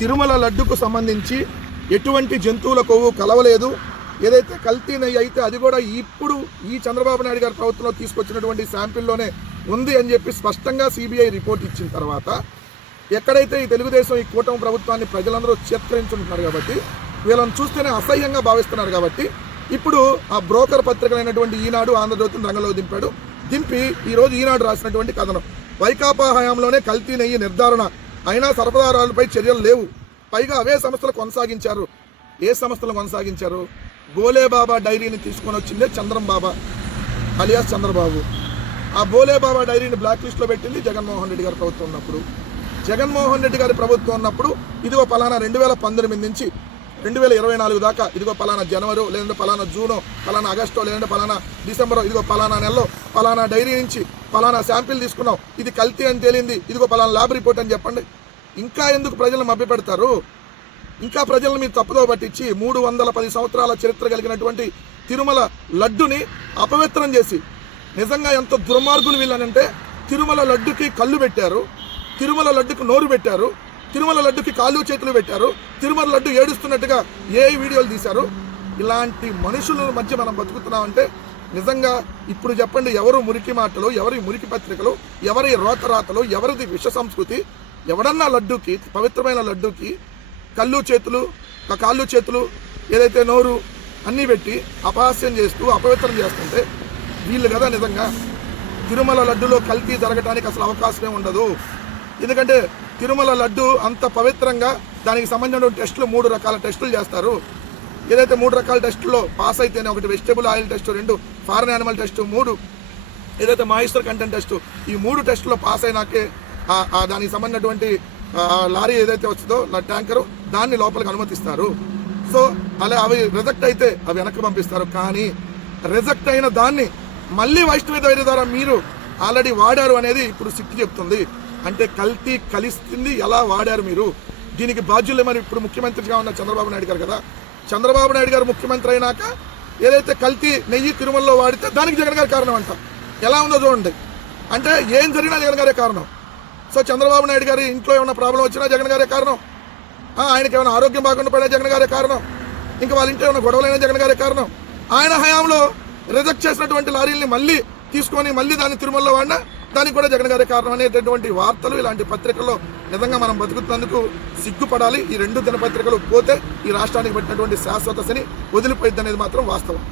తిరుమల లడ్డుకు సంబంధించి ఎటువంటి జంతువుల కొవ్వు కలవలేదు. ఏదైతే కల్తీ నెయ్యి అయితే అది కూడా ఇప్పుడు ఈ చంద్రబాబు నాయుడు గారి ప్రభుత్వంలో తీసుకొచ్చినటువంటి శాంపిల్లోనే ఉంది అని చెప్పి స్పష్టంగా సిబిఐ రిపోర్ట్ ఇచ్చిన తర్వాత ఎక్కడైతే ఈ తెలుగుదేశం ఈ కూటమి ప్రభుత్వాన్ని ప్రజలందరూ చేత్కరించుకుంటున్నారు కాబట్టి వీళ్ళని చూస్తేనే అసహ్యంగా భావిస్తున్నారు కాబట్టి ఇప్పుడు ఆ బ్రోకర్ పత్రికలైనటువంటి ఈనాడు, ఆంధ్రజ్యోతిని రంగంలో దింపి ఈరోజు ఈనాడు రాసినటువంటి కథనం, వైకాపా హయాంలోనే కల్తీ నెయ్యి నిర్ధారణ అయినా సరఫరాదారులపై చర్యలు లేవు, పైగా అవే సంస్థలు కొనసాగించారు. ఏ సంస్థలు కొనసాగించారు? బోలేబాబా డైరీని తీసుకొని వచ్చిందే చంద్రంబాబా అలియాస్ చంద్రబాబు. ఆ బోలేబాబా డైరీని బ్లాక్ లిస్ట్లో పెట్టింది జగన్మోహన్ రెడ్డి గారి ప్రభుత్వం ఉన్నప్పుడు. జగన్మోహన్ రెడ్డి గారి ప్రభుత్వం ఉన్నప్పుడు ఇదిగో పలానా 2019 నుంచి 2024 దాకా ఇదిగో పలానా జనవరి, లేదంటే పలానా జూనో, పలానా ఆగస్టో, లేదంటే పలానా డిసెంబరో, ఇదిగో పలానా నెలలో పలానా డైరీ నుంచి పలానా శాంపిల్ తీసుకున్నాం, ఇది కల్తీ అని తేలింది, ఇదిగో పలానా ల్యాబ్ రిపోర్ట్ అని చెప్పండి. ఇంకా ఎందుకు ప్రజలను మభ్యపెడతారు? ఇంకా ప్రజలను మీరు తప్పుదో పట్టించి 310 సంవత్సరాల చరిత్ర కలిగినటువంటి తిరుమల లడ్డుని అపవిత్రం చేసి, నిజంగా ఎంత దుర్మార్గులు వీళ్ళనంటే తిరుమల లడ్డుకి కళ్ళు పెట్టారు, తిరుమల లడ్డుకు నోరు పెట్టారు, తిరుమల లడ్డుకి కాళ్ళు చేతులు పెట్టారు, తిరుమల లడ్డు ఏడుస్తున్నట్టుగా ఏ వీడియోలు తీశారు. ఇలాంటి మనుషుల మధ్య మనం బతుకుతున్నామంటే నిజంగా ఇప్పుడు చెప్పండి, ఎవరు మురికి మాటలు, ఎవరి మురికి పత్రికలు, ఎవరి రోతరాతలు, ఎవరిది విష సంస్కృతి? ఎవడన్నా లడ్డూకి, పవిత్రమైన లడ్డూకి కాళ్ళు చేతులు ఏదైతే నోరు అన్నీ పెట్టి అపహాస్యం చేస్తూ అపవిత్రం చేస్తుంటే వీళ్ళు కదా నిజంగా. తిరుమల లడ్డులో కల్తీ జరగడానికి అసలు అవకాశమే ఉండదు. ఎందుకంటే తిరుమల లడ్డు అంత పవిత్రంగా దానికి సంబంధించిన టెస్టులు 3 రకాల టెస్టులు చేస్తారు. ఏదైతే 3 రకాల టెస్టుల్లో పాస్ అయితేనే, ఒకటి vegetable oil test, 2 foreign animal test, 3 ఏదైతే మాయిశ్చర్ కంటెంట్ టెస్టు, ఈ 3 టెస్టులో పాస్ అయినాకే దానికి సంబంధించినటువంటి లారీ ఏదైతే వచ్చిందో ట్యాంకరు దాన్ని లోపలికి అనుమతిస్తారు. సో అలా అవి రిజెక్ట్ అయితే అవి వెనక్కి పంపిస్తారు. కానీ రిజెక్ట్ అయిన దాన్ని మళ్ళీ వైష్ణవ డైరీ ద్వారా మీరు ఆల్రెడీ వాడారు అనేది ఇప్పుడు సిక్కి చెప్తుంది. అంటే కల్తీ కలిస్తుంది ఎలా వాడారు మీరు? దీనికి బాధ్యులే మరి ఇప్పుడు ముఖ్యమంత్రిగా ఉన్న చంద్రబాబు నాయుడు గారు కదా. చంద్రబాబు నాయుడు గారు ముఖ్యమంత్రి అయినాక ఏదైతే కల్తీ నెయ్యి తిరుమలలో వాడితే దానికి జగన్ గారి కారణం అంట. ఎలా ఉందో చూడండి. అంటే ఏం జరిగినా జగన్ గారే కారణం. సో చంద్రబాబు నాయుడు గారి ఇంట్లో ఏమైనా ప్రాబ్లం వచ్చినా జగన్ గారే కారణం, ఆయనకి ఏమైనా ఆరోగ్యం బాగుండా పడినా జగన్ గారే కారణం, ఇంకా వాళ్ళ ఇంట్లో ఏమైనా గొడవలైనా జగన్ గారే కారణం. ఆయన హయాంలో రిజెక్ట్ చేసినటువంటి లారీల్ని మళ్ళీ తీసుకొని మళ్ళీ దాన్ని తిరుమలలో వాడినా దానికి కూడా జగన్ గారే కారణం అనేటటువంటి వార్తలు ఇలాంటి పత్రికల్లో నిజంగా మనం బతుకుతున్నందుకు సిగ్గుపడాలి. ఈ 2 దినపత్రికలు పోతే ఈ రాష్ట్రానికి పెట్టినటువంటి శాశ్వత శని వదిలిపోయింది అనేది మాత్రం వాస్తవం.